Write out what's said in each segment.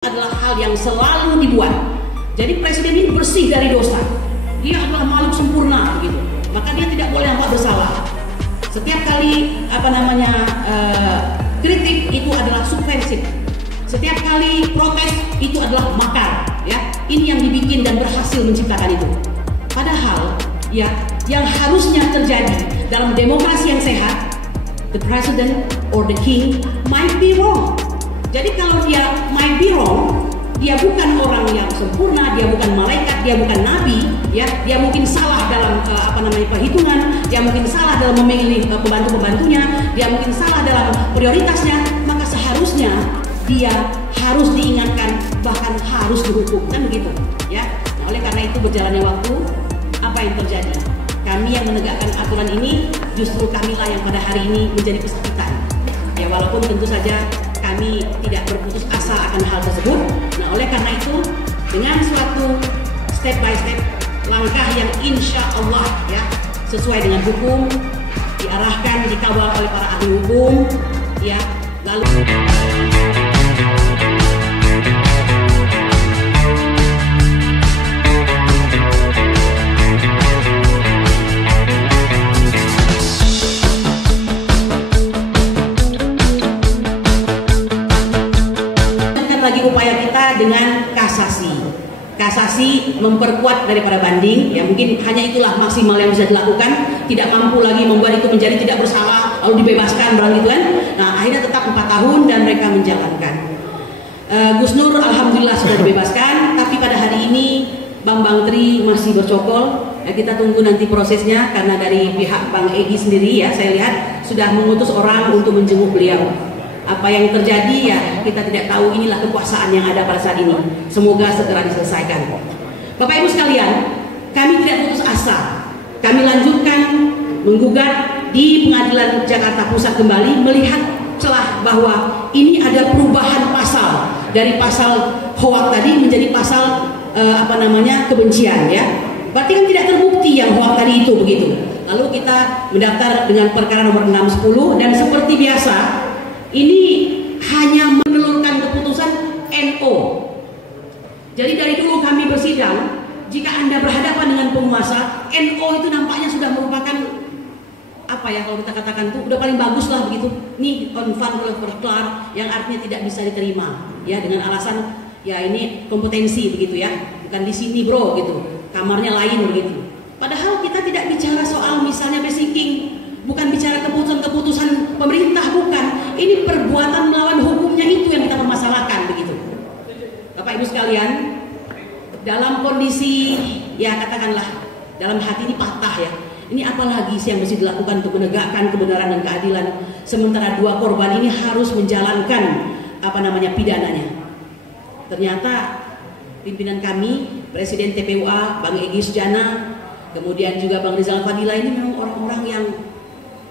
adalah hal yang selalu dibuat. Jadi presiden ini bersih dari dosa. Dia adalah makhluk sempurna begitu. Maka dia tidak boleh nampak bersalah. Setiap kali kritik itu adalah subversif. Setiap kali protes itu adalah makar, ya. Ini yang dibikin dan berhasil menciptakan itu. Padahal ya, yang harusnya terjadi dalam demokrasi yang sehat, the president or the king might be wrong. Jadi kalau dia might be wrong, dia bukan orang yang sempurna, dia bukan malaikat, dia bukan nabi, ya. Dia mungkin salah dalam perhitungan, dia mungkin salah dalam memilih pembantu-pembantunya, dia mungkin salah dalam prioritasnya, maka seharusnya dia harus diingatkan, bahkan harus dihukum, kan begitu, ya. Nah, oleh karena itu berjalannya waktu, apa yang terjadi? Kami yang menegakkan aturan ini, justru kamilah yang pada hari ini menjadi kesakitan. Ya, walaupun tentu saja kami tidak berputus asa akan hal tersebut. Nah, oleh karena itu, dengan suatu step by step langkah yang insya Allah ya sesuai dengan hukum, diarahkan, dikawal oleh para ahli hukum, ya, lalu lagi upaya kita dengan kasasi memperkuat daripada banding, ya. Mungkin hanya itulah maksimal yang bisa dilakukan, tidak mampu lagi membuat itu menjadi tidak bersalah lalu dibebaskan barang gitu kan. Nah, akhirnya tetap 4 tahun dan mereka menjalankan. Gus Nur alhamdulillah sudah dibebaskan, tapi pada hari ini Bambang Tri masih bercokol. Ya, kita tunggu nanti prosesnya, karena dari pihak Bang Egy sendiri ya saya lihat sudah mengutus orang untuk menjenguk beliau. Apa yang terjadi ya kita tidak tahu, inilah kekuasaan yang ada pada saat ini. Semoga segera diselesaikan. Bapak Ibu sekalian, kami tidak putus asa. Kami lanjutkan menggugat di Pengadilan Jakarta Pusat kembali, melihat celah bahwa ini ada perubahan pasal dari pasal hoak tadi menjadi pasal kebencian, ya. Berarti kan tidak terbukti yang hoak tadi itu begitu. Lalu kita mendaftar dengan perkara nomor 610 dan seperti biasa ini hanya menelurkan keputusan NO. Jadi dari dulu kami bersidang, jika Anda berhadapan dengan penguasa, NO itu nampaknya sudah merupakan apa ya, kalau kita katakan itu udah paling bagus lah begitu. Nih unfavorable verklaar, yang artinya tidak bisa diterima, ya, dengan alasan ya ini kompetensi begitu ya, bukan di sini bro gitu, kamarnya lain begitu. Padahal kita tidak bicara soal misalnya basiking, bukan bicara keputusan-keputusan pemerintah, bukan. Ini perbuatan melawan hukumnya itu yang kita permasalahkan begitu. Bapak Ibu sekalian, dalam kondisi ya katakanlah dalam hati ini patah ya. Ini apalagi sih yang mesti dilakukan untuk menegakkan kebenaran dan keadilan, sementara 2 korban ini harus menjalankan pidananya. Ternyata pimpinan kami, Presiden TPUA Bang Egy Sujana, kemudian juga Bang Rizal Fadila, ini memang orang-orang yang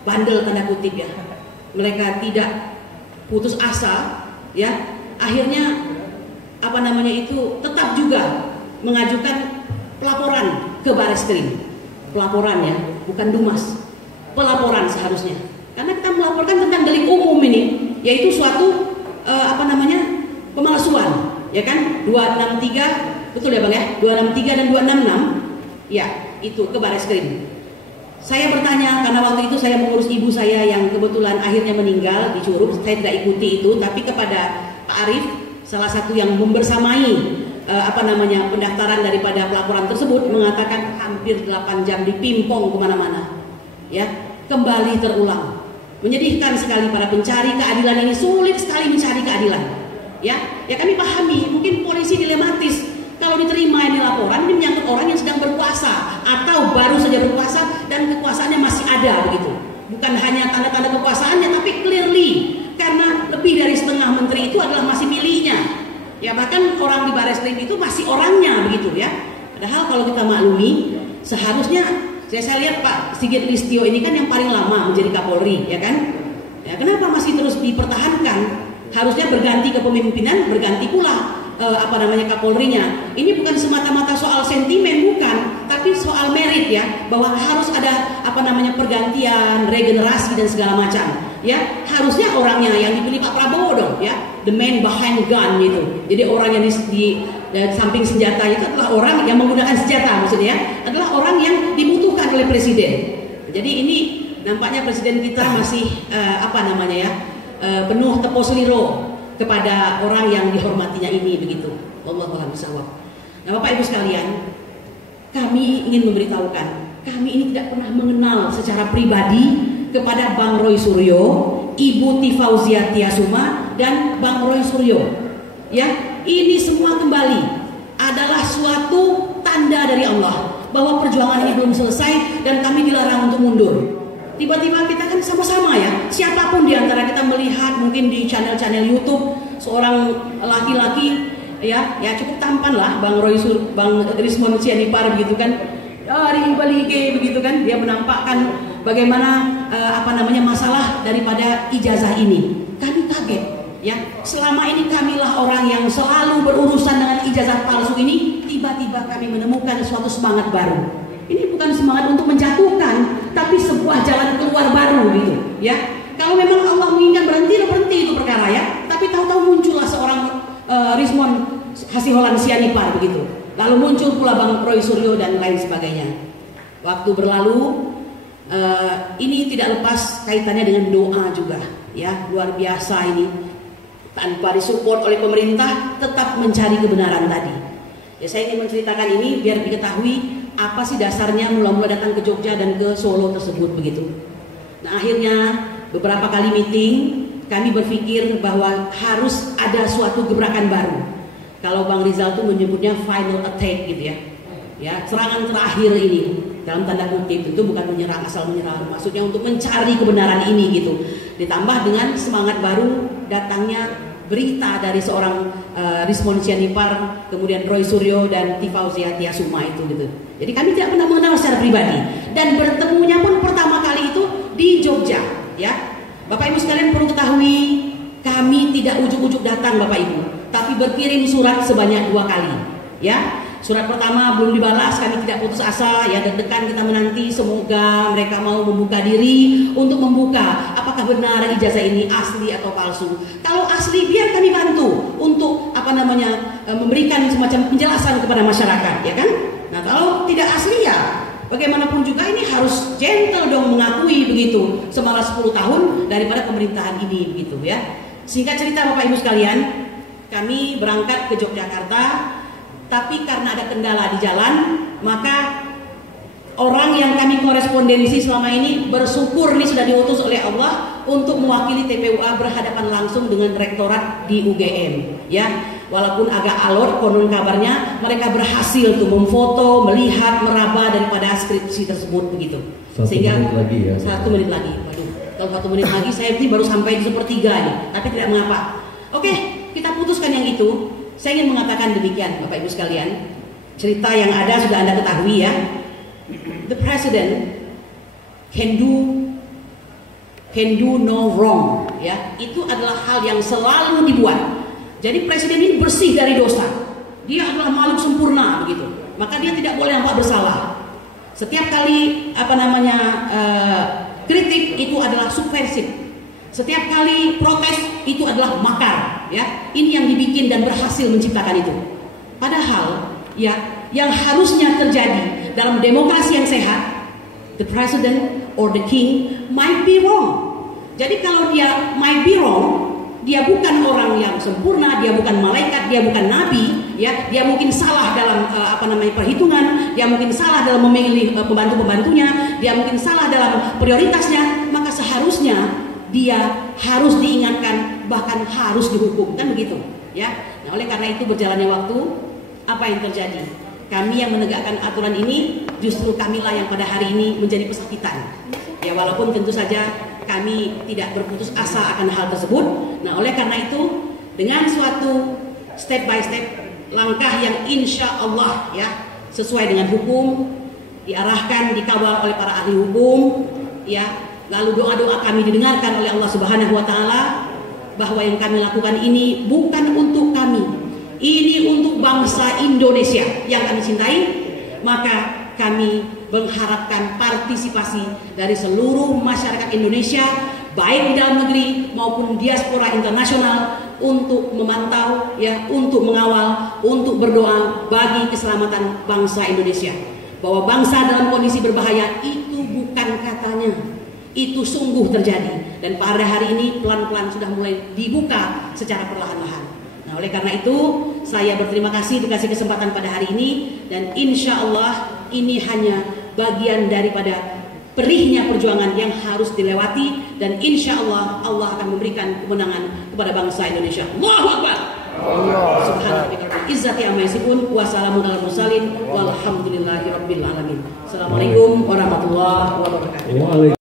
bandel tanda kutip ya. Mereka tidak putus asa, ya. Akhirnya tetap juga mengajukan pelaporan ke Bareskrim. Pelaporan ya, bukan Dumas. Pelaporan seharusnya. Karena kita melaporkan tentang delik umum ini, yaitu suatu pemalsuan, ya kan? 263, betul ya Bang ya? 263 dan 266. Ya, itu ke Bareskrim. Saya bertanya karena waktu itu saya mengurus ibu saya yang kebetulan akhirnya meninggal di Curug. Saya tidak ikuti itu, tapi kepada Pak Arief, salah satu yang membersamai pendaftaran daripada pelaporan tersebut, mengatakan hampir 8 jam dipimpong kemana-mana, ya, kembali terulang. Menyedihkan sekali, para pencari keadilan ini sulit sekali mencari keadilan, ya. Ya kami pahami, mungkin polisi dilematis. Kalau diterima ini laporan, ini menyangkut orang yang sedang berkuasa atau baru saja berkuasa dan kekuasaannya masih ada begitu. Bukan hanya tanda-tanda kekuasaannya, tapi clearly karena lebih dari setengah menteri itu adalah masih miliknya. Ya bahkan orang di Bareskrim itu masih orangnya begitu ya. Padahal kalau kita maklumi, seharusnya saya lihat Pak Sigit Listio ini kan yang paling lama menjadi Kapolri, ya kan? Ya kenapa masih terus dipertahankan? Harusnya berganti kepemimpinan, berganti pula Kapolrinya. Ini bukan semata-mata soal sentimen, bukan, tapi soal merit ya, bahwa harus ada pergantian, regenerasi dan segala macam. ya harusnya orangnya yang dipilih Pak Prabowo dong, ya, the man behind gun itu. Jadi orang yang di samping senjata itu adalah orang yang menggunakan senjata, maksudnya adalah orang yang dibutuhkan oleh presiden. Jadi ini nampaknya presiden kita masih penuh tepos liro kepada orang yang dihormatinya ini, begitu. Wallahu a'lam bishawab. Nah, Bapak Ibu sekalian, kami ingin memberitahukan, kami ini tidak pernah mengenal secara pribadi kepada Bang Roy Suryo, Ibu Tifauzia Tiasuma, dan Bang Roy Suryo. Ya, ini semua kembali adalah suatu tanda dari Allah bahwa perjuangan ini belum selesai dan kami dilarang untuk mundur. Tiba-tiba kita kan sama-sama, ya, siapapun di antara kita melihat mungkin di channel-channel YouTube seorang laki-laki, ya cukup tampan lah, Bang Rismon Sianipar begitu kan, dari Bali begitu kan, dia menampakkan bagaimana masalah daripada ijazah ini. Kami kaget, ya, selama ini kamilah orang yang selalu berurusan dengan ijazah palsu ini. Tiba-tiba kami menemukan suatu semangat baru. Ini bukan semangat untuk menjatuhkan, tapi sebuah jalan keluar baru gitu, ya. Kalau memang Allah menginginkan berhenti itu perkara, ya. Tapi tahu-tahu muncullah seorang Rismon Hasiholan Sianipar begitu. Lalu muncul pula Bang Roy Suryo dan lain sebagainya. Waktu berlalu, ini tidak lepas kaitannya dengan doa juga, ya, luar biasa ini. Tanpa disupport oleh pemerintah, tetap mencari kebenaran tadi. Ya, saya ingin menceritakan ini biar diketahui apa sih dasarnya mula-mula datang ke Jogja dan ke Solo tersebut begitu. Nah, akhirnya beberapa kali meeting kami berpikir bahwa harus ada suatu gebrakan baru. Kalau Bang Rizal tuh menyebutnya final attack gitu, ya. Ya, serangan terakhir ini dalam tanda kutip, itu bukan menyerang asal menyerang, maksudnya untuk mencari kebenaran ini gitu. Ditambah dengan semangat baru datangnya berita dari seorang Rismon Sianipar, kemudian Roy Suryo dan Tifauzia Tiasuma itu gitu. Jadi kami tidak pernah mengenal secara pribadi dan bertemunya pun pertama kali itu di Jogja, ya. Bapak Ibu sekalian perlu ketahui, kami tidak ujuk-ujuk datang Bapak Ibu, tapi berkirim surat sebanyak 2 kali, ya. Surat pertama belum dibalas, kami tidak putus asa, ya, deg-degan kita menanti semoga mereka mau membuka diri untuk membuka apakah benar ijazah ini asli atau palsu. Kalau asli biar kami bantu untuk memberikan semacam penjelasan kepada masyarakat, ya kan? Nah, kalau tidak asli, ya bagaimanapun juga ini harus gentle dong mengakui begitu semalah 10 tahun daripada pemerintahan ini begitu, ya. Singkat cerita Bapak Ibu sekalian, kami berangkat ke Yogyakarta. Tapi karena ada kendala di jalan, maka orang yang kami korespondensi selama ini bersyukur nih sudah diutus oleh Allah untuk mewakili TPUA berhadapan langsung dengan rektorat di UGM, ya. Walaupun agak alot konon kabarnya, mereka berhasil tuh memfoto, melihat, meraba daripada skripsi tersebut begitu. Sehingga 1 menit lagi. Waduh, kalau 1 menit lagi saya ini baru sampai di 1/3 nih, tapi tidak mengapa. Oke, kita putuskan yang itu. Saya ingin mengatakan demikian Bapak Ibu sekalian. Cerita yang ada sudah Anda ketahui, ya. The president can do no wrong, ya. Itu adalah hal yang selalu dibuat. Jadi presiden ini bersih dari dosa. Dia adalah makhluk sempurna begitu. Maka dia tidak boleh nampak bersalah. Setiap kali kritik itu adalah subversif. Setiap kali protes itu adalah makar, ya. Ini yang dibikin dan berhasil menciptakan itu. Padahal, ya, yang harusnya terjadi dalam demokrasi yang sehat, the president or the king might be wrong. Jadi kalau dia might be wrong, dia bukan orang yang sempurna, dia bukan malaikat, dia bukan nabi, ya. Dia mungkin salah dalam perhitungan, dia mungkin salah dalam memilih pembantu-pembantunya, dia mungkin salah dalam prioritasnya, maka seharusnya dia harus diingatkan, bahkan harus dihukum, kan begitu, ya. Nah, oleh karena itu berjalannya waktu, apa yang terjadi? Kami yang menegakkan aturan ini, justru kamilah yang pada hari ini menjadi pesakitan. Ya, walaupun tentu saja kami tidak berputus asa akan hal tersebut. Nah, oleh karena itu, dengan suatu step by step langkah yang insya Allah, ya, sesuai dengan hukum, diarahkan, dikawal oleh para ahli hukum, ya. Lalu doa-doa kami didengarkan oleh Allah Subhanahu wa Ta'ala, bahwa yang kami lakukan ini bukan untuk kami, ini untuk bangsa Indonesia yang kami cintai. Maka kami mengharapkan partisipasi dari seluruh masyarakat Indonesia baik di dalam negeri maupun diaspora internasional untuk memantau, ya, untuk mengawal, untuk berdoa bagi keselamatan bangsa Indonesia. Bahwa bangsa dalam kondisi berbahaya itu bukan katanya, itu sungguh terjadi. Dan pada hari ini pelan-pelan sudah mulai dibuka secara perlahan-lahan. Nah, oleh karena itu saya berterima kasih dikasih kesempatan pada hari ini, dan insya Allah ini hanya bagian daripada perihnya perjuangan yang harus dilewati, dan insya Allah Allah akan memberikan kemenangan kepada bangsa Indonesia. Allahu Akbar. Subhanallah. Izzati amma yasifun wa salamun alal mursalin walhamdulillahi rabbil alamin. Assalamualaikum warahmatullahi wabarakatuh.